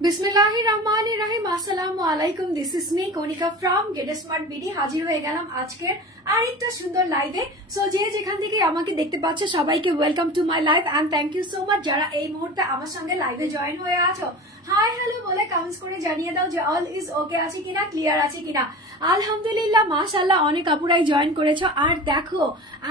बिस्मिल्लाहिर्रहमानिर्रहीम अस्सलामु आलाइकुम this is me Kanika from get smart BD হাজির হয়ে গেলাম আজকের আরেকটা সুন্দর লাইভে। সো যে যেখান থেকে আমাকে দেখতে পাচ্ছে সবাইকে welcome to my live and thank you so much যারা এই মুহূর্তে আমার সঙ্গে লাইভে জয়েন হয়ে আছো। হাই হ্যালো বলে কমেন্টস করে জানিয়ে দাও যে অল ইজ ওকে আছে কিনা, ক্লিয়ার আছে কিনা। আলহামদুলিল্লাহ মাশাআল্লাহ অনেক আপুরাই জয়েন করেছো। আর দেখো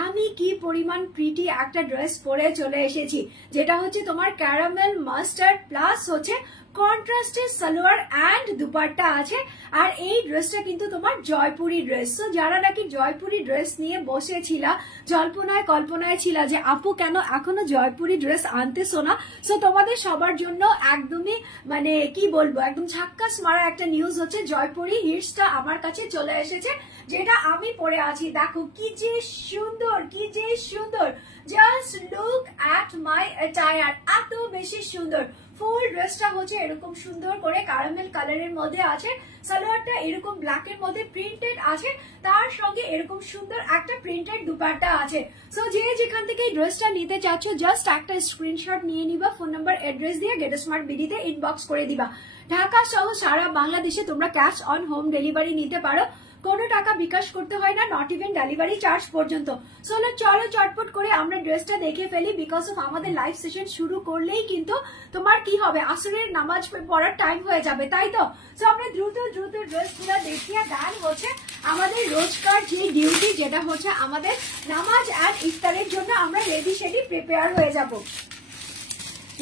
আমি কি পরিমাণ প্রিটি একটা ড্রেস পরে চলে এসেছি, যেটা হচ্ছে তোমার ক্যারামেল মাস্টার্ড প্লাস হচ্ছে কন্ট্রাস্টের সালোয়ার এন্ড দুপাট্টা আছে। আর এই ড্রেসটা কিন্তু তোমার জয়পুরি ড্রেস। তো যারা নাকি জয়পুরি ড্রেস নিয়ে বসেছিল, জল্পনায় কল্পনায় ছিল যে আপু কেন এখনো জয়পুরি ড্রেস আনতেছো না, সো তোমাদের সবার জন্য একদমই মানে কি বলবো একদম ঝাক্কাস মারা একটা নিউজ হচ্ছে জয়পুরি হিটসটা আমার কাছে চলে এসেছে, যেটা আমি পরে আছি। দেখো কি যে সুন্দর, কি যে সুন্দর, just look at my attire, এত বেশি সুন্দর। ফুল ড্রেসটা হচ্ছে এরকম সুন্দর করে ক্যারামেল কালারের মধ্যে আছে, সালোয়ারটা এরকম ব্ল্যাক এর মধ্যে প্রিন্টেড আছে, তার সঙ্গে এরকম সুন্দর একটা প্রিন্টেড দুপাট্টা আছে। সো যে যেখান থেকে এই ড্রেসটা নিতে চাচ্ছ জাস্ট একটা স্ক্রিনশট নিয়ে নিবা, ফোন নাম্বার অ্যাড্রেস দিয়ে গেট স্মার্ট বিডিতে ইনবক্স করে দিবা। ঢাকা সহ সারা বাংলাদেশে তোমরা ক্যাশ অন হোম ডেলিভারি নিতে পারো, কোনো টাকা বিকাশ করতে হয় না, নট ইভেন ডেলিভারি চার্জ পর্যন্ত। চলো চটপট করে আমরা ড্রেসটা দেখে ফেলি, বিকজ অফ আমাদের লাইভ সেশন শুরু করলেই কিন্তু তোমার কি হবে আসরের নামাজ পড়ার টাইম হয়ে যাবে, তাই তো। সো আমরা দ্রুত ড্রেসগুলো দেখিয়ে দেন হচ্ছে আমাদের রোজকার যে ডিউটি, যেটা হচ্ছে আমাদের নামাজ আর ইফতারের জন্য আমরা রেডি সেডি প্রিপেয়ার হয়ে যাব।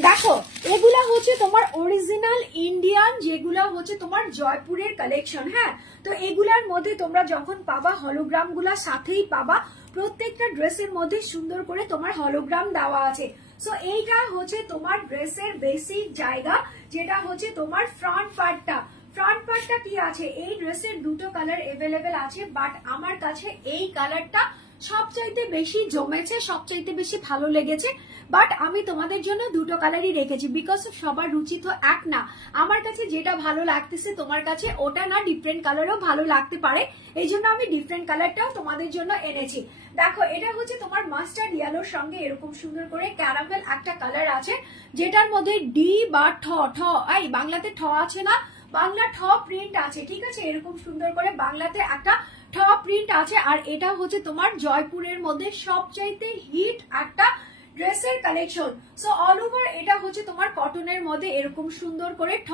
দেখো এগুলা হচ্ছে তোমার অরিজিনাল ইন্ডিয়ান, যেগুলা হচ্ছে তোমার জয়পুরের কালেকশন। হ্যাঁ, তো এগুলার মধ্যে তোমরা যখন পাবা হলোগ্রাম গুলা সাথেই পাবা, প্রত্যেকটা ড্রেসের মধ্যে সুন্দর করে তোমার হলোগ্রাম দেওয়া আছে। সো এইটা হচ্ছে তোমার ড্রেসের বেসিক জায়গা, যেটা হচ্ছে তোমার ফ্রন্ট পার্টটা। ফ্রন্ট পার্টটা কি আছে, এই ড্রেসের দুটো কালার এভেলেবেল আছে, বাট আমার কাছে এই কালারটা সবচাইতে বেশি জমেছে, সবচাইতে বেশি ভালো লেগেছে। বাট আমি তোমাদের জন্য দুটো কালারই রেখেছি, বিকজ সবার রুচি তো এক না। আমার কাছে যেটা ভালো লাগতেছে তোমার কাছে ওটা না, ডিফারেন্ট কালারও ভালো লাগতে পারে, এই জন্য আমি ডিফারেন্ট কালারটাও তোমাদের জন্য এনেছি। দেখো এটা হচ্ছে তোমার মাস্টার্ড ইয়েলোর সঙ্গে এরকম সুন্দর করে ক্যারামেল একটা কালার আছে, যেটার মধ্যে ডি বা ঠ এই বাংলাতে ঠ আছে না, বাংলা ঠ প্রিন্ট আছে, ঠিক আছে। এরকম সুন্দর করে বাংলাতে একটা ঠ প্রিন্ট আছে। আর এটা হচ্ছে তোমার জয়পুরের মধ্যে সবচাইতে হিট একটা ড্রেসের কালেকশন। সো অল ওভার এটা হচ্ছে তোমার কটনের মধ্যে এরকম সুন্দর করে ঠ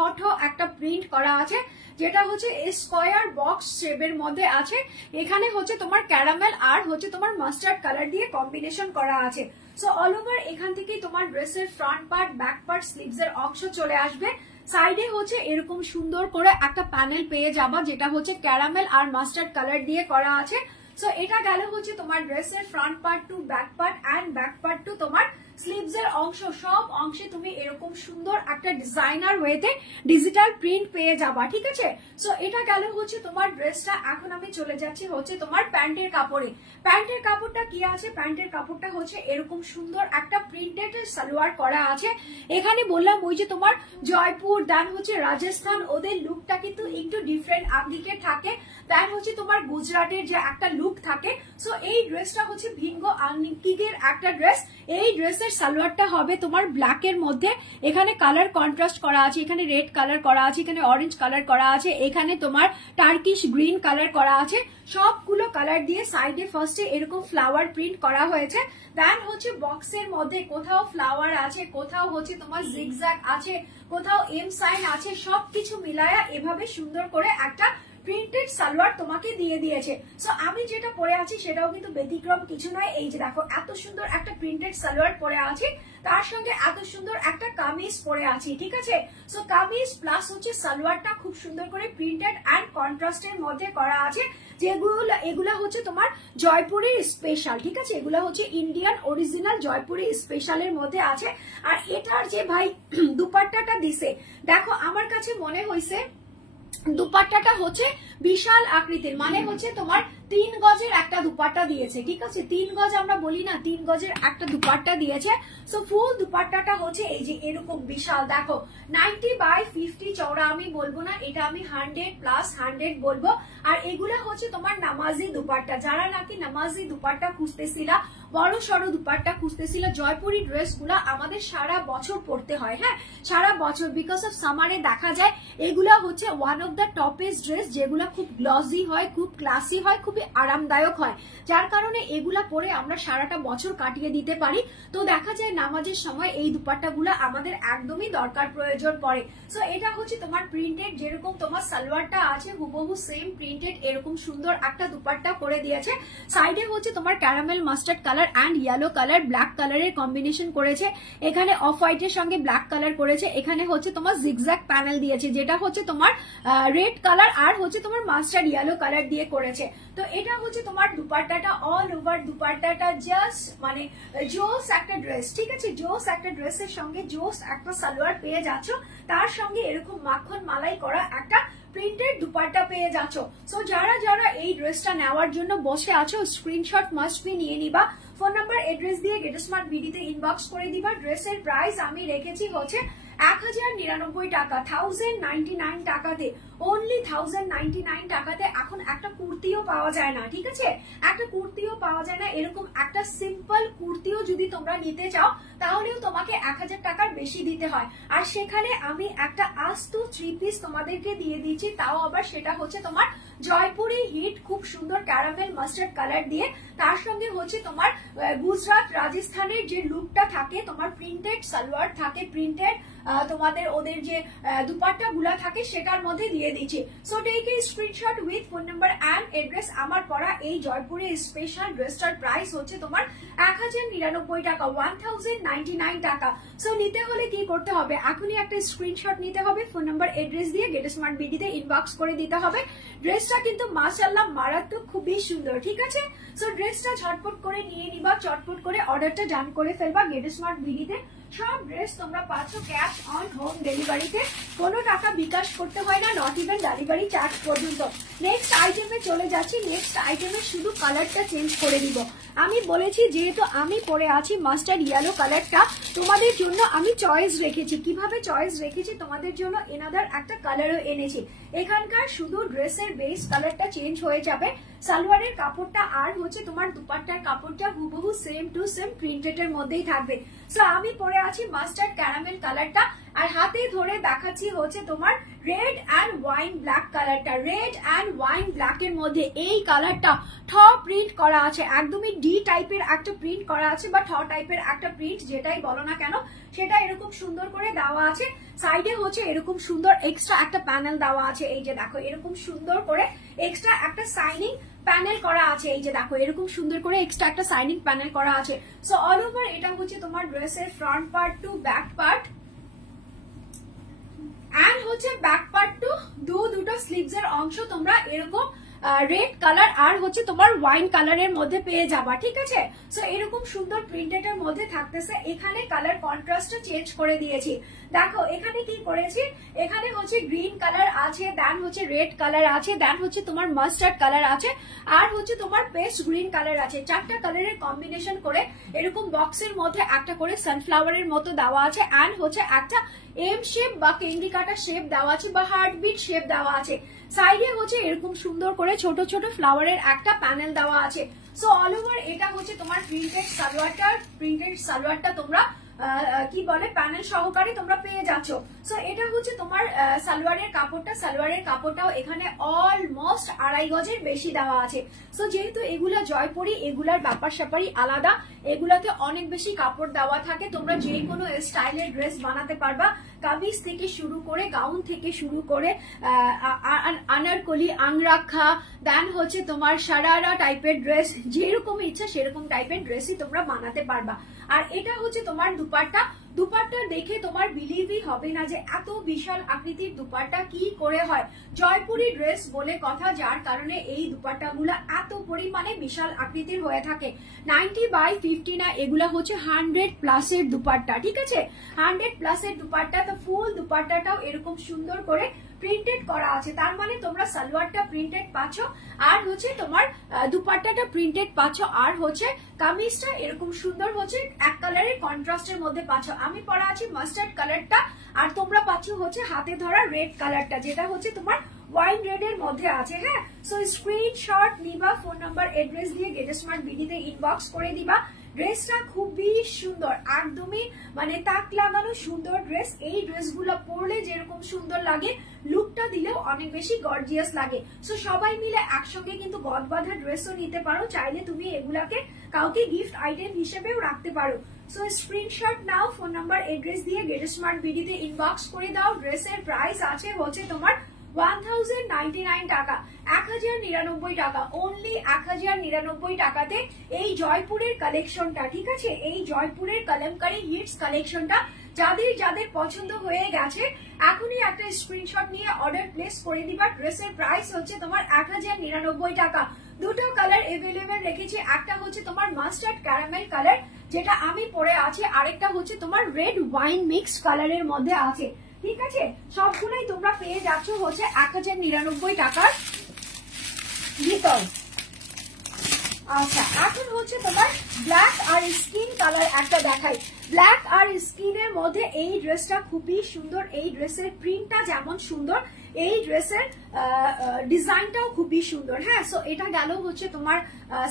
একটা প্রিন্ট করা আছে, যেটা হচ্ছে স্কয়ার বক্স শেপের মধ্যে আছে। এখানে হচ্ছে তোমার ক্যারামেল আর হচ্ছে তোমার মাস্টার্ড কালার দিয়ে কম্বিনেশন করা আছে। সো অল ওভার এখান থেকে তোমার ড্রেসের front part, back part, sleeves এর অংশ চলে আসবে। সাইডে হচ্ছে এরকম সুন্দর করে একটা প্যানেল পেয়ে যাবা, যেটা হচ্ছে ক্যারামেল আর মাস্টার্ড কালার দিয়ে করা আছে। সো এটা গেল হচ্ছে তোমার ড্রেসের front part to back part and back part to তোমার স্লিভস এর অংশ। সব অংশে তুমি এরকম সুন্দর একটা ডিজাইনার ওয়েতে ডিজিটাল প্রিন্ট পেয়ে যাবা, ঠিক আছে। সো এটা গেল হচ্ছে তোমার ড্রেসটা। এখন আমি চলে যাচ্ছি হচ্ছে তোমার প্যান্টের কাপড়ে। প্যান্টের কাপড়টা কি আছে, প্যান্টের কাপড়টা হচ্ছে এরকম সুন্দর একটা প্রিন্টেড সালোয়ার করা আছে। এখানে বললাম ওই যে তোমার জয়পুর দেন হচ্ছে রাজস্থান, ওদের লুকটা কিন্তু একটু ডিফারেন্ট দিকে থাকে, দেন হচ্ছে তোমার গুজরাটের যে একটা লুক থাকে। সো এই ড্রেসটা হচ্ছে ভিঙ্গ আঙ্কিকের একটা ড্রেস। এই ড্রেসের সালোয়ারটা হবে তোমার ব্ল্যাক এর মধ্যে, এখানে কালার কন্ট্রাস্ট করা আছে, এখানে রেড কালার করা আছে, এখানে অরেঞ্জ কালার করা আছে, এখানে তোমার টার্কিশ গ্রিন কালার করা আছে। সবগুলো কালার দিয়ে সাইডে ফার্স্টে এরকম ফ্লাওয়ার প্রিন্ট করা হয়েছে। দেন হচ্ছে বক্সের মধ্যে কোথাও ফ্লাওয়ার আছে, কোথাও হচ্ছে তোমার জিগজ্যাগ আছে, কোথাও এম সাইন আছে, সবকিছু মিলায়া এভাবে সুন্দর করে একটা প্রিন্টেড সালোয়ার তোমাকে দিয়ে দিয়েছে। সো আমি যেটা পরে আছি সেটাও কিন্তু ব্যতিক্রম কিছু নয়। এই যে দেখো এত সুন্দর একটা প্রিন্টেড সালোয়ার পরে আছি, তার সঙ্গে এত সুন্দর একটা কামিজ পরে আছি, ঠিক আছে। সো কামিজ প্লাস হচ্ছে সালোয়ারটা খুব সুন্দর করে প্রিন্টেড এন্ড কন্ট্রাস্টের মধ্যে করা আছে, এগুলা হচ্ছে তোমার জয়পুরের স্পেশাল, ঠিক আছে। এগুলা হচ্ছে ইন্ডিয়ান অরিজিনাল জয়পুরের স্পেশালের মধ্যে আছে। আর এটার যে ভাই দুপাট্টাটা দিছে, দেখো আমার কাছে মনে হয়েছে দুপাট্টাটা হচ্ছে বিশাল আকৃতির, মানে হচ্ছে তোমার 3 গজের একটা দুপাট্টা দিয়েছে, ঠিক আছে? 3 গজ আমরা বলি না, 3 গজের একটা দুপাট্টা দিয়েছে। সো ফুল দুপাট্টাটা হচ্ছে এই যে এরকম বিশাল, দেখো 90/50 চওড়া আমি বলবো না, এটা আমি 100+100 বলবো। আর এগুলো হচ্ছে তোমার নামাজি দুপাট্টা, যারা নাকি নামাজি দুপাট্টা খুঁজতেছিলা, বড় সড়ো দুপাট্টা খুঁজতেছিলা, জয়পুরি ড্রেস গুলা আমাদের সারা বছর পরতে হয়, হ্যাঁ সারা বছর, বিকজ অফ সামারে দেখা যায় এগুলা হচ্ছে one of the toppest dress, যেগুলা খুব গ্লসি হয়, খুব ক্লাসি হয়, খুবই আরামদায়ক হয়, যার কারণে এগুলা পরে আমরা সারাটা বছর কাটিয়ে দিতে পারি। তো দেখা যায় নামাজের সময় এই দুপাট্টা গুলা আমাদের একদমই দরকার প্রয়োজন পড়ে। সো এটা হচ্ছে তোমার প্রিন্টেড, যেরকম তোমার সালোয়ারটা আছে হুবহু সেম প্রিন্টেড, এরকম সুন্দর একটা দুপাট্টা করে দিয়েছে। সাইডে হচ্ছে তোমার caramel mustard colour and yellow colour black কালারের কম্বিনেশন করেছে, এখানে অফ হোয়াইটের সঙ্গে ব্ল্যাক কালার করেছে, এখানে হচ্ছে তোমার জিগজ্যাগ প্যানেল দিয়েছে, যেটা হচ্ছে তোমার রেড কালার আর হচ্ছে তোমার মাস্টার্ড ইয়েলো কালার দিয়ে করেছে। তো এটা হচ্ছে তোমার দুপাট্টাটা, অল ওভার দুপাট্টাটা জাস্ট মানে জোস একটা ড্রেস, ঠিক আছে? জোস একটা ড্রেসের সঙ্গে জোস একটা সালোয়ার পেয়ে যাচ্ছ, তার সঙ্গে এরকম মাখন মালাই করা একটা প্রিন্টেড দুপাট্টা পেয়ে যাচ্ছ। সো যারা যারা এই ড্রেসটা নেওয়ার জন্য বসে আছো, স্ক্রিনশট মাস্ট বি নিয়ে নিবা, ফোন নাম্বার এড্রেস দিয়ে গেটস্মার্ট বিডিতে ইনবক্স করে দিবা। ড্রেসের প্রাইস আমি রেখেছি হচ্ছে 1099 টাকা, 1099 টাকাতে, অনলি 1099 টাকাতে। এখন একটা কুর্তিও পাওয়া যায় না, ঠিক আছে? একটা কুর্তিও পাওয়া যায় না, এরকম একটা সিম্পল কুর্তিও যদি তোমরা নিতে চাও তাহলেও তোমাকে 1000 টাকার বেশি দিতে হয়। আর সেখানে আমি একটা আস্ত 3 পিস তোমাদেরকে দিয়ে দিচ্ছি, তাও আবার সেটা হচ্ছে তোমার জয়পুরি হিট, খুব সুন্দর ক্যারামেল মাস্টার্ড কালার দিয়ে, তার সঙ্গে হচ্ছে তোমার গুজরাট রাজস্থানের যে লুকটা থাকে, তোমার প্রিন্টেড সালোয়ার থাকে, প্রিন্টেড তোমাদের ওদের যে দুপাট্টা গুলা থাকে সেটার মধ্যে দিয়ে দিচ্ছি। So take a screenshot with phone number and address. আমার পরা এই জয়পুরের স্পেশাল ড্রেসটার প্রাইস হচ্ছে তোমার 1099 টাকা, 1099 টাকা। সো নিতে হলে কি করতে হবে, এখনই একটা স্ক্রিনশট নিতে হবে, ফোন নাম্বার এড্রেস দিয়ে গেটস্মার্ট বিডিতে ইনবক্স করে দিতে হবে। ড্রেসটা কিন্তু মাশাআল্লাহ মারাত্মক, খুবই সুন্দর, ঠিক আছে? সো ড্রেসটা ঝটপট করে নিয়ে নিবা, চটপট করে অর্ডারটা ডান করে ফেলবা। গেটস্মার্ট বিডিতে সব ড্রেস তোমরা পাচ্ছ ক্যাশ অন হোম ডেলিভারিতে, কোনো টাকা বিকাশ করতে হয় না, নট ইভেন ডেলিভারি চার্জ পর্যন্ত। নেক্সট আইটেমে চলে যাচ্ছি, নেক্সট আইটেমে শুধু কালারটা চেঞ্জ করে দিব। আমি বলেছি যেহেতু আমি পরে আছি মাস্টার্ড ইয়েলো কালারটা, তোমাদের জন্য আমি চয়েস রেখেছি। কিভাবে চয়েস রেখেছি তোমাদের জন্য, এনাদার একটা কালারও এনেছি। এখানকার শুধু ড্রেসের বেস কালারটা চেঞ্জ হয়ে যাবে, সালোয়ারের কাপড়টা আর হচ্ছে তোমার দুপাট্টার কাপড়টা হুবহু সেম টু সেম প্রিন্টেডের মধ্যেই থাকবে। সো আমি পরে আছি মাস্টার্ড ক্যারামেল কালারটা, আর হাতে ধরে দেখাচ্ছি হচ্ছে তোমার রেড অ্যান্ড ওয়াইন ব্ল্যাক কালারটা। রেড অ্যান্ড ওয়াইন ব্ল্যাক এর মধ্যে এই কালারটা ঠ প্রিন্ট করা আছে, একদমই ডি টাইপের একটা প্রিন্ট করা আছে, বা ঠ টাইপের একটা প্রিন্ট যেটাই বলো না কেন, সেটা এরকম সুন্দর করে দেওয়া আছে। সাইডে হচ্ছে এরকম সুন্দর এক্সট্রা একটা প্যানেল দেওয়া আছে, এই যে দেখো এরকম সুন্দর করে এক্সট্রা একটা সাইনিং প্যানেল করা আছে, এই যে দেখো এরকম সুন্দর করে এক্সট্রা একটা সাইনিং প্যানেল করা আছে। সো অল ওভার এটা হচ্ছে তোমার ড্রেসের front part to back part, and হচ্ছে ব্যাক পার্ট টু দুটো স্লিভস এর অংশ তোমরা এরকম রেড কালার আর হচ্ছে তোমার ওয়াইন কালারের মধ্যে পেয়ে যাবা, ঠিক আছে? সো এরকম সুন্দর প্রিন্টেড এর মধ্যে থাকতেছে। এখানে কালার কন্ট্রাস্টটা চেঞ্জ করে দিয়েছি, দেখো এখানে কি করেছি, এখানে হচ্ছে গ্রিন কালার আছে, দেন হচ্ছে রেড কালার আছে, দেন হচ্ছে তোমার মাস্টার্ড কালার আছে, আর হচ্ছে তোমার পেস্ট গ্রিন কালার আছে। 4টা কালারের কম্বিনেশন করে এরকম বক্সের মধ্যে একটা করে সানফ্লাওয়ারের মতো দেওয়া আছে, এন্ড হচ্ছে একটা এম শেপ বা কেন্ডি কাটা শেপ দেওয়া আছে, বা হার্টবিট শেপ দেওয়া আছে। সাইডে হচ্ছে এরকম সুন্দর করে ছোট ছোট ফ্লাওয়ারের একটা প্যানেল দেওয়া আছে। সো অল ওভার এটা হচ্ছে তোমার প্রিন্টেড সালোয়ারটা তোমরা কি বলে প্যানেল সহকারে তোমরা পেয়ে যাচ্ছ। সো এটা হচ্ছে তোমার সালোয়ারের কাপড়টা, সালোয়ারের কাপড়টাও এখানে অলমোস্ট 2.5 গজের বেশি দেওয়া আছে। সো যেহেতু এগুলা জয়পুরি, এগুলার ব্যাপার স্যাপারই আলাদা, এগুলাতে অনেক বেশি কাপড় দেওয়া থাকে, তোমরা যে কোনো স্টাইলের ড্রেস বানাতে পারবা, কামিজ থেকে শুরু করে গাউন থেকে শুরু করে আনারকলি, আংরাখা, দেন হচ্ছে তোমার সারারা টাইপের ড্রেস, যেরকম ইচ্ছা সেরকম টাইপের ড্রেসই তোমরা বানাতে পারবা। আর এটা হচ্ছে তোমার দুপাট্টা, দুপাট্টা দেখে তোমার বিলিভই হবে না যে এত বিশাল আকৃতির দুপাট্টা কি করে হয়। জয়পুরি ড্রেস বলে কথা, যার কারণে এই দুপাট্টাগুলো এত পরিমাণে বিশাল আকৃতির হয়ে থাকে। 90/50 না, এগুলা হচ্ছে 100+ এর দুপাট্টা, ঠিক আছে? 100+ এর দুপাট্টা। তো ফুল দুপাট্টাটাও এরকম সুন্দর করে প্রিন্টেড করা আছে, তার মানে তোমরা সালোয়ারটা প্রিন্টেড পাচ্ছ, আর হচ্ছে তোমার দুপাট্টাটা প্রিন্টেড পাচ্ছ, আর হচ্ছে কামিজটা এরকম সুন্দর হচ্ছে এক কালারের কন্ট্রাস্টের মধ্যে পাচ্ছ। আমি পরা আছি মাস্টার্ড কালারটা, আর তোমরা পাচ্ছ হচ্ছে হাতে ধরা রেড কালারটা, যেটা হচ্ছে তোমার ওয়াইন রেড এর মধ্যে আছে। হ্যাঁ, সো স্ক্রিনশট নিবা, ফোন নাম্বার এড্রেস দিয়ে গেট স্মার্ট বিডিতে ইনবক্স করে দিবা। ড্রেসটা খুবই সুন্দর, একদমই মানে তাক লাগানো সুন্দর ড্রেস। এই ড্রেসগুলো পরলে যেরকম সুন্দর লাগে, লুকটা দিলেও অনেক বেশি গর্জিয়াস লাগে। সো সবাই মিলে একসঙ্গে কিন্তু গদ বাঁধা ড্রেসও নিতে পারো, চাইলে তুমি এগুলাকে কাউকে গিফট আইটেম হিসেবেও রাখতে পারো। সো স্ক্রিনশট নাও, ফোন নাম্বার এড্রেস দিয়ে গেট স্মার্ট বিডিতে ইনবক্স করে দাও। ড্রেসের প্রাইস আছে হচ্ছে তোমার 1099 টাকা, 1099 টাকা, অনলি 1099 টাকাতে এই জয়পুরের কালেকশনটা, ঠিক আছে? এই জয়পুরের কলমকারী হিটস কালেকশনটা যাদের যাদের পছন্দ হয়ে গেছে এখনই একটা স্ক্রিনশট নিয়ে অর্ডার প্লেস করে দিবা। ড্রেসের প্রাইস হচ্ছে তোমার 1099 টাকা। দুটো কালার এভেলেবেল রেখেছি, একটা হচ্ছে তোমার মাস্টার্ড ক্যারামেল কালার যেটা আমি পরে আছি, আরেকটা হচ্ছে তোমার রেড ওয়াইন মিক্সড কালারের মধ্যে আছে, ঠিক আছে? সবগুলোই তোমরা পেয়ে যাচ্ছ হচ্ছে 1099 টাকার ভিতর। আচ্ছা, এখন হচ্ছে তোমার ব্ল্যাক আর স্কিন কালার একটা দেখাই। ব্ল্যাক আর স্কিনের মধ্যে এই ড্রেসটা খুবই সুন্দর। এই ড্রেসের প্রিন্টটা যেমন সুন্দর, এই ড্রেসের ডিজাইনটাও খুবই সুন্দর। হ্যাঁ, সো এটা গেল হচ্ছে তোমার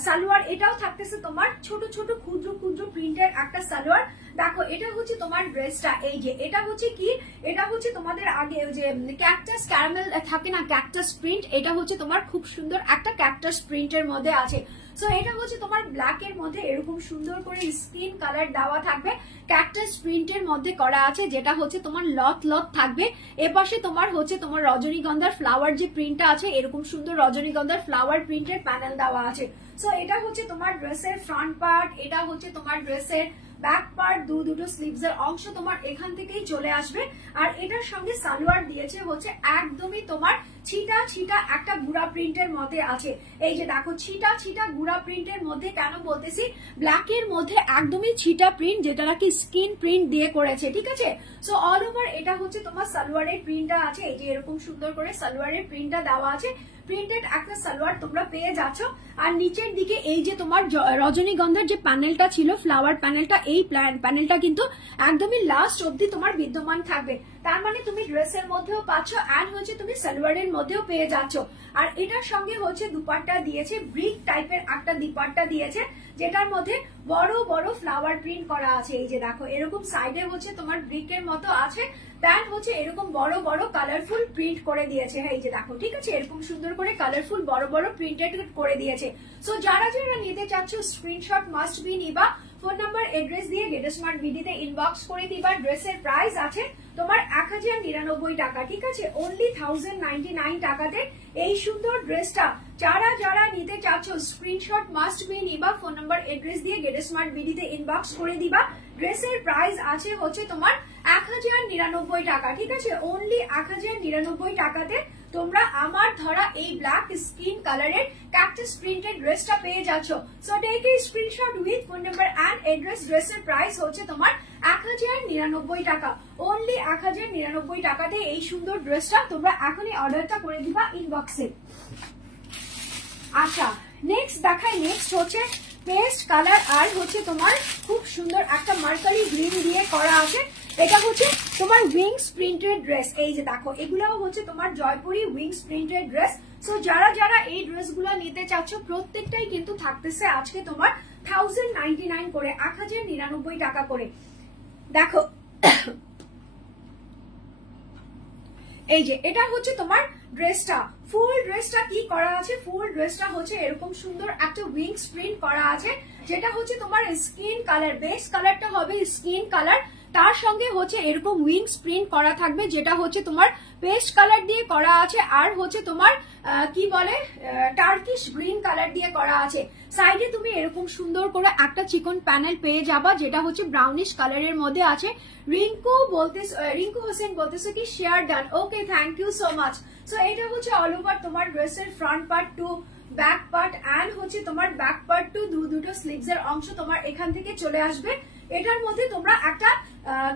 সালোয়ার, এটাও থাকতেছে তোমার ছোট ছোট ক্ষুদ্র ক্ষুদ্র প্রিন্টের একটা সালোয়ার। দেখো, এটা হচ্ছে তোমার ড্রেসটা, এই যে এটা হচ্ছে কি, এটা হচ্ছে তোমাদের আগে যে ক্যাকটাস ক্যারামেল থাকে না, ক্যাকটাস প্রিন্ট, এটা হচ্ছে তোমার খুব সুন্দর একটা ক্যাকটাস প্রিন্টের মধ্যে আছে। সো এটা হচ্ছে তোমার ব্ল্যাক এর মধ্যে এরকম সুন্দর করে স্কিন কালার দেওয়া থাকবে, ক্যাকটাস প্রিন্টের মধ্যে করা আছে, যেটা হচ্ছে তোমার লট লট থাকবে। এপাশে তোমার হচ্ছে তোমার রজনীগন্ধার ফ্লাওয়ার যে প্রিন্টটা আছে, এরকম সুন্দর রজনীগন্ধার ফ্লাওয়ার প্রিন্টের প্যানেল দেওয়া আছে। সো এটা হচ্ছে তোমার ড্রেসের ফ্রন্ট পার্ট, এটা হচ্ছে তোমার ড্রেসের ব্যাক পার্ট, দুটো স্লিভস এর অংশ তোমার এখান থেকেই চলে আসবে। আর এটার সঙ্গে সালোয়ার দিয়েছে হচ্ছে একদমই তোমার ছিটা ছিটা একটা গুড়া প্রিন্টের মধ্যে আছে। এই যে দেখো, ছিটা ছিটা গুড়া প্রিন্টের মধ্যে, কেন বলতেছি, ব্ল্যাক এর মধ্যে একদমই ছিটা প্রিন্ট, যেটা নাকি স্কিন প্রিন্ট দিয়ে করেছে, ঠিক আছে? সো অল ওভার এটা হচ্ছে তোমার সালোয়ারের প্রিন্টটা আছে, এই যে এরকম সুন্দর করে সালোয়ারের প্রিন্টটা দেওয়া আছে। প্রিন্টেড একটা সালোয়ার তোমরা পেয়ে যাচ্ছ। আর নিচের দিকে এই যে তোমার রজনীগন্ধার যে প্যানেলটা ছিল, ফ্লাওয়ার প্যানেলটা, এই প্যানেলটা কিন্তু একদমই লাস্ট অব্দি তোমার বিদ্যমান থাকবে। তার মানে তুমি ড্রেসের মধ্যেও পাচ্ছ, অ্যান্ড হচ্ছে তুমি সালোয়ারের মধ্যেও পেয়ে যাচ্ছ। আর এটার সঙ্গে হচ্ছে দুপাট্টা দিয়েছে, ব্রিক টাইপের একটা দুপাট্টা দিয়েছে, যেটার মধ্যে বড় বড় ফ্লাওয়ার প্রিন্ট করা আছে। এই যে দেখো, এরকম সাইডে হচ্ছে তোমার ব্রিকের মতো আছে, দেন হচ্ছে এরকম বড় বড় কালারফুল প্রিন্ট করে দিয়েছে। হ্যাঁ, এই যে দেখো, ঠিক আছে, এরকম সুন্দর করে কালারফুল বড় বড় প্রিন্টেড করে দিয়েছে। সো যারা যারা নিতে চাচ্ছ স্ক্রিনশট মাস্ট বি নিবা, ফোন নাম্বার এড্রেস দিয়ে গেট স্মার্ট বিডিতে ইনবক্স করে দিবা। ড্রেসের প্রাইস আছে তোমার 1099 টাকা, ঠিক আছে? অনলি 1099 টাকাতে এই সুন্দর ড্রেসটা যারা যারা নিতে চাচ্ছ স্ক্রিনশট মাস্ট বি নিবা, ফোন নাম্বার এড্রেস দিয়ে গেট স্মার্ট বিডিতে ইনবক্স করে দিবা। ড্রেসের প্রাইস আছে হচ্ছে তোমার 1099 টাকা, ঠিক আছে? অনলি 1099 টাকাতে তোমরা আমার ধরা এই ব্ল্যাক স্কিন কালারের ক্যাকটাস প্রিন্টেড ড্রেসটা পেয়ে যাচ্ছ। So take a screenshot with phone number and address. ড্রেসের প্রাইস হচ্ছে তোমার 1099 টাকা, অনলি 1099 টাকাতে এই সুন্দর ড্রেসটা তোমরা এখনই অর্ডারটা করে দিবা ইনবক্সে। আচ্ছা, নেক্সট দেখাই। নেক্সট হচ্ছে পেস্ট কালার, আর হচ্ছে তোমার খুব সুন্দর একটা মার্কারি গ্রিন দিয়ে করা আছে। এটা হচ্ছে তোমার উইংস প্রিন্টেড ড্রেস। এই যে দেখো, এগুলাও হচ্ছে তোমার Jaipuri wings printed dress. So যারা যারা এই ড্রেসগুলো নিতে চাচ্ছ প্রত্যেকটাই কিন্তু থাকতেছে আজকে তোমার 1099 করে, 1099 টাকা করে। দেখো, এই যে এটা হচ্ছে তোমার ড্রেসটা, ফুল ড্রেসটা কি করা আছে, ফুল ড্রেসটা হচ্ছে এরকম সুন্দর একটা উইংস প্রিন্ট করা আছে, যেটা হচ্ছে তোমার স্কিন কালার, বেস কালারটা হবে স্কিন কালার, তার সঙ্গে হচ্ছে এরকম উইংস প্রিন্ট করা থাকবে, যেটা হচ্ছে তোমার পেস্ট কালার দিয়ে করা আছে, আর হচ্ছে তোমার কি বলে টার্কিশ গ্রিন কালার দিয়ে করা আছে। সাইডে তুমি এরকম সুন্দর করে একটা চিকন প্যানেল পেয়ে যাবা, যেটা হচ্ছে ব্রাউনিশ কালারের মধ্যে আছে। রিঙ্কু হোসেন বলতেছে কি share done, okay thank you so much. So এটা হচ্ছে অল ওভার তোমার ড্রেসের front part to back part, and হচ্ছে তোমার ব্যাক পার্ট টু দুটো স্লিভস এর অংশ তোমার এখান থেকে চলে আসবে। এটার মধ্যে তোমরা একটা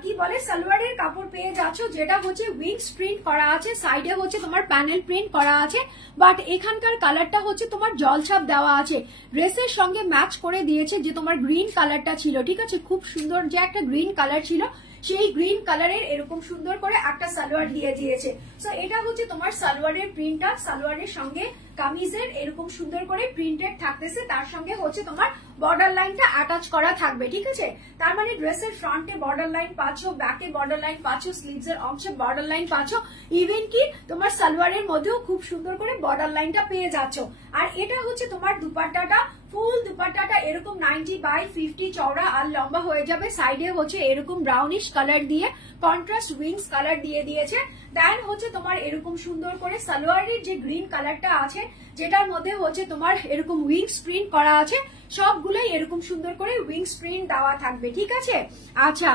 কি বলে সালোয়ারের কাপড় পেয়ে যাচ্ছ, যেটা হচ্ছে উইংস প্রিন্ট করা আছে, সাইডে হচ্ছে তোমার প্যানেল প্রিন্ট করা আছে, বাট এখানকার কালারটা হচ্ছে তোমার জলছাপ দেওয়া আছে। ড্রেসের সঙ্গে ম্যাচ করে দিয়েছে যে তোমার গ্রিন কালারটা ছিল, ঠিক আছে, খুব সুন্দর যে একটা গ্রিন কালার ছিল, সেই গ্রিন কালারের এরকম সুন্দর করে একটা সালোয়ার দিয়ে দিয়েছে। সো এটা হচ্ছে তোমার সালোয়ারের প্রিন্টটা, সালোয়ারের সঙ্গে কামিজের এরকম সুন্দর করে প্রিন্টেড থাকতেছে, তার সঙ্গে হচ্ছে তোমার বর্ডার লাইনটা অ্যাটাচ করা থাকবে, ঠিক আছে। তার মানে ড্রেসের ফ্রন্টে বর্ডার লাইন পাচ্ছ, ব্যাকে বর্ডার লাইন পাচ্ছ, স্লিভস এর অংশে বর্ডার লাইন পাচ্ছ, ইভেন কি তোমার সালোয়ারের মধ্যেও খুব সুন্দর করে বর্ডার লাইনটা পেয়ে যাচ্ছ। আর এটা হচ্ছে তোমার দুপাট্টাটা, ফুল দুপাট্টাটা এরকম 90/50 চওড়া আর লম্বা হয়ে যাবে। সাইডে হচ্ছে এরকম ব্রাউনিশ কালার দিয়ে কন্ট্রাস্ট উইংস কালার দিয়ে দিয়েছে। দেন হচ্ছে তোমার এরকম সুন্দর করে সালোয়ারের যে গ্রিন কালারটা আছে, যেটার মধ্যে হচ্ছে তোমার এরকম উইংস প্রিন্ট করা আছে, সবগুলোই এরকম সুন্দর করে উইংস প্রিন্ট দেওয়া থাকবে, ঠিক আছে। আচ্ছা,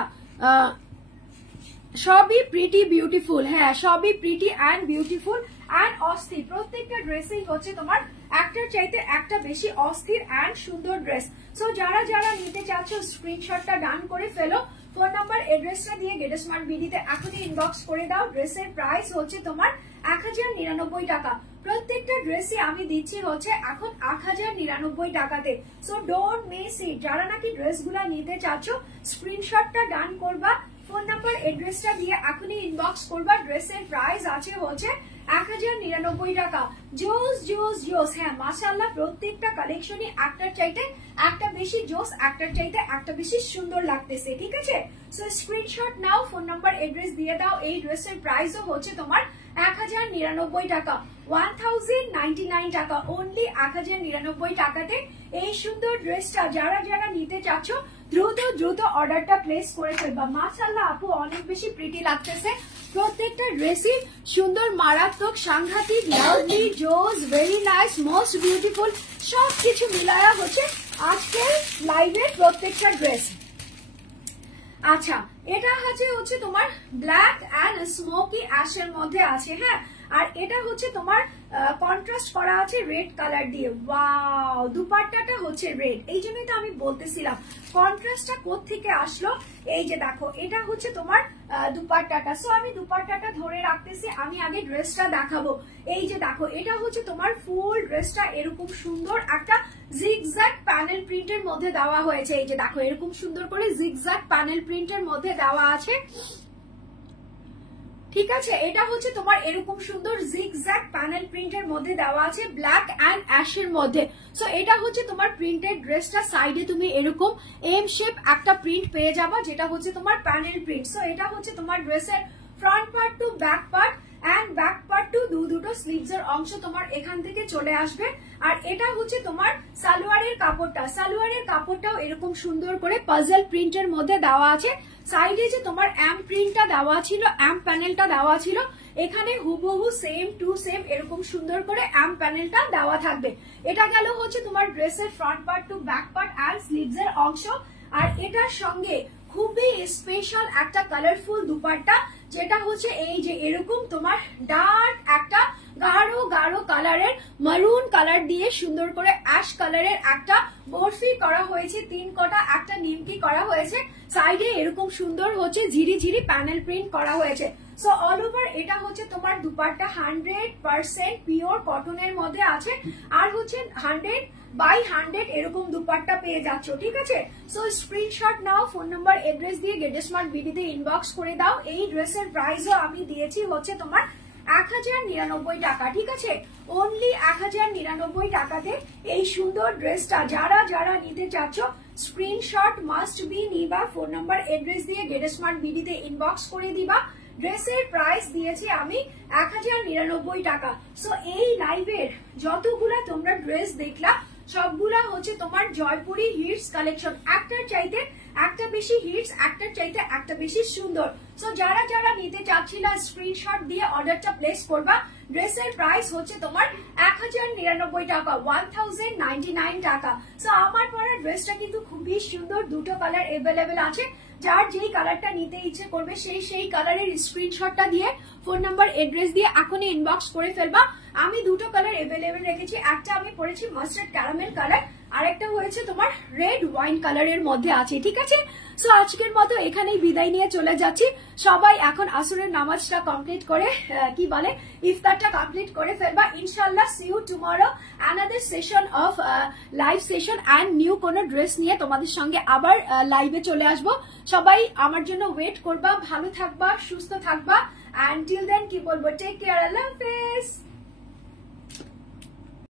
সবই প্রিটি বিউটিফুল, হ্যাঁ সবই প্রিটি অ্যান্ড বিউটিফুল অ্যান্ড অস্থির। প্রত্যেকটা ড্রেসেই হচ্ছে তোমার একটার চাইতে একটা বেশি অস্থির অ্যান্ড সুন্দর ড্রেস। সো যারা যারা নিতে চাচ্ছ স্ক্রিনশটটা ডান করে ফেলো, ফোন নাম্বার এড্রেসটা দিয়ে গেট স্মার্ট বিডিতে এখনই ইনবক্স করে দাও। ড্রেসের প্রাইস হচ্ছে তোমার 1099 টাকা। প্রত্যেকটা ড্রেসই আমি দিচ্ছি হচ্ছে এখন 1099 টাকাতে। So don't miss it. যারা নাকি ড্রেসগুলা নিতে চাচ্ছ স্ক্রিনশটটা ডান করবা, ফোন নাম্বার এড্রেসটা দিয়ে এখনই ইনবক্স করবা। ড্রেসের প্রাইস আছে হচ্ছে 1099 টাকা। জোস জোস জোস, হ্যাঁ মাশাআল্লাহ প্রত্যেকটা কালেকশনই একটার চাইতে একটা বেশি জোস, একটার চাইতে একটা বেশি সুন্দর লাগতেছে, ঠিক আছে। সো স্ক্রিনশট নাও, ফোন নাম্বার এড্রেস দিয়ে দাও। এই ড্রেসের প্রাইসও হচ্ছে তোমার 1099 টাকা, 1099 টাকা, অনলি 1099 টাকাতে এই সুন্দর ড্রেসটা যারা যারা নিতে চাচ্ছ দ্রুত দ্রুত অর্ডারটা প্লেস করে ফেলবা। মাশাআল্লাহ আপু অনেক বেশি প্রিটি লাগতেছে, প্রত্যেকটা ড্রেসই সুন্দর, মারাত্মক, সাংঘাতিক, লাভলি, জোস, ভেরি নাইস, মোস্ট বিউটিফুল, সবকিছু মিলায়া হচ্ছে আজকের লাইভের প্রত্যেকটা ড্রেস। আচ্ছা, এটা হচ্ছে তোমার ব্ল্যাক অ্যান্ড স্মোকি অ্যাশের মধ্যে আছে, হ্যাঁ, আর এটা হচ্ছে তোমার কন্ট্রাস্ট করা আছে রেড কালার দিয়ে। ওয়াও, দুপাট্টাটা হচ্ছে রেড, এই জন্যই তো আমি বলতেছিলাম কন্ট্রাস্টটা কোত্থেকে আসলো। এই যে দেখো, এটা হচ্ছে তোমার দুপাট্টাটা। সো আমি দুপাট্টাটা ধরে রাখতেছি, আমি আগে ড্রেসটা দেখাবো। এই যে দেখো, এটা হচ্ছে তোমার ফুল ড্রেসটা এরকম সুন্দর একটা জিগজ্যাগ প্যানেল প্রিন্টের মধ্যে দেওয়া হয়েছে। এই যে দেখো, এরকম সুন্দর করে জিগজ্যাগ প্যানেল প্রিন্টের মধ্যে দেওয়া আছে, ঠিক আছে। এটা হচ্ছে তোমার এরকম সুন্দর জিগজ্যাগ প্যানেল প্রিন্টের মধ্যে দেওয়া আছে, ব্ল্যাক অ্যান্ড অ্যাশের মধ্যে। সো এটা হচ্ছে তোমার প্রিন্টেড ড্রেসটা, সাইডে তুমি এরকম এম শেপ একটা প্রিন্ট পেয়ে যাবা, যেটা হচ্ছে তোমার প্যানেল প্রিন্ট। সো এটা হচ্ছে তোমার ড্রেসের front part to back part, and back part to দুটো স্লিভস এর অংশ তোমার এখান থেকে চলে আসবে। আর এটা হচ্ছে তোমার সালোয়ারের কাপড়টা, সালোয়ারের কাপড়টাও এরকম সুন্দর করে পাজল প্রিন্টের মধ্যে দেওয়া আছে। সাইডে যে তোমার অ্যাম্প প্রিন্টটা দেওয়া ছিল, অ্যাম্প প্যানেলটা দেওয়া ছিল, এখানে হুবহু সেম টু সেম এরকম সুন্দর করে অ্যাম্প প্যানেলটা দেওয়া থাকবে। এটা গেল হচ্ছে তোমার ড্রেসের front part to back part and sleeves এর অংশ। আর এটার সঙ্গে খুবই স্পেশাল একটা কালারফুল দুপাট্টা, যেটা হচ্ছে এই যে এরকম তোমার ডার্ক একটা গাঢ় গাঢ় কালারের মারুন কালার দিয়ে সুন্দর করে অ্যাশ কালারের একটা বরফি করা হয়েছে, 3 কটা একটা নিমকি করা হয়েছে, সাইডে এরকম সুন্দর হচ্ছে ঝিরি ঝিরি প্যানেল প্রিন্ট করা হয়েছে। সো অল ওভার এটা হচ্ছে তোমার দুপাট্টা 100% পিওর কটনের মধ্যে আছে, আর হচ্ছে 100/100 এরকম দুপাট্টা পেয়ে যাচ্ছ, ঠিক আছে। সো স্ক্রিনশট নাও, ফোন নাম্বার এড্রেস দিয়ে গেট স্মার্ট বিডিতে ইনবক্স করে দাও। এই ড্রেসের প্রাইসও আমি দিয়েছি হচ্ছে তোমার 1099 টাকা, ঠিক আছে, অনলি 1099 টাকাতে এই সুন্দর ড্রেসটা যারা যারা নিতে চাচ্ছ স্ক্রিনশট মাস্ট বি নিবা, ফোন নাম্বার এড্রেস দিয়ে গেট স্মার্ট বিডিতে ইনবক্স করে দিবা। ড্রেসের প্রাইস দিয়েছি আমি 1099 টাকা। সো এই লাইভের যতগুলা তোমরা ড্রেস দেখলা সবগুলা হচ্ছে তোমার জয়পুরি হিটস কালেকশন, একটার চাইতে একটা বেশি হিটস, একটার চাইতে একটা বেশি সুন্দর। সো যারা যারা নিতে চাচ্ছিলা স্ক্রিনশট দিয়ে অর্ডারটা প্লেস করবা। ড্রেসের প্রাইস হচ্ছে তোমার 1099 টাকা, 1099 টাকা। সো আমার পরা ড্রেসটা কিন্তু খুবই সুন্দর, দুটো কালার অ্যাভেলেবেল আছে। যার যেই কালারটা নিতে ইচ্ছে করবে সেই কালারের স্ক্রিনশটটা দিয়ে ফোন নাম্বার এড্রেস দিয়ে এখনই ইনবক্স করে ফেলবা। আমি দুটো কালার অ্যাভেলেবেল রেখেছি, একটা আমি পরেছি মাস্টার্ড ক্যারামেল কালার, আরেকটা হয়েছে তোমার রেড ওয়াইন কালারের মধ্যে আছে, ঠিক আছে। সো আজকের মতো এখানেই বিদায় নিয়ে চলে যাচ্ছি। সবাই এখন আসরের নামাজটা কমপ্লিট করে কি বলে ইফতারটা কমপ্লিট করে ফেলবা। ইনশাআল্লাহ see you tomorrow another session of live session and new কোনো ড্রেস নিয়ে তোমাদের সঙ্গে আবার লাইভে চলে আসবো। সবাই আমার জন্য ওয়েট করবা, ভালো থাকবা, সুস্থ থাকবা, অ্যান্ড টিল দেন কি বলবো, টেক কেয়ার, আল্লাহ হাফেজ।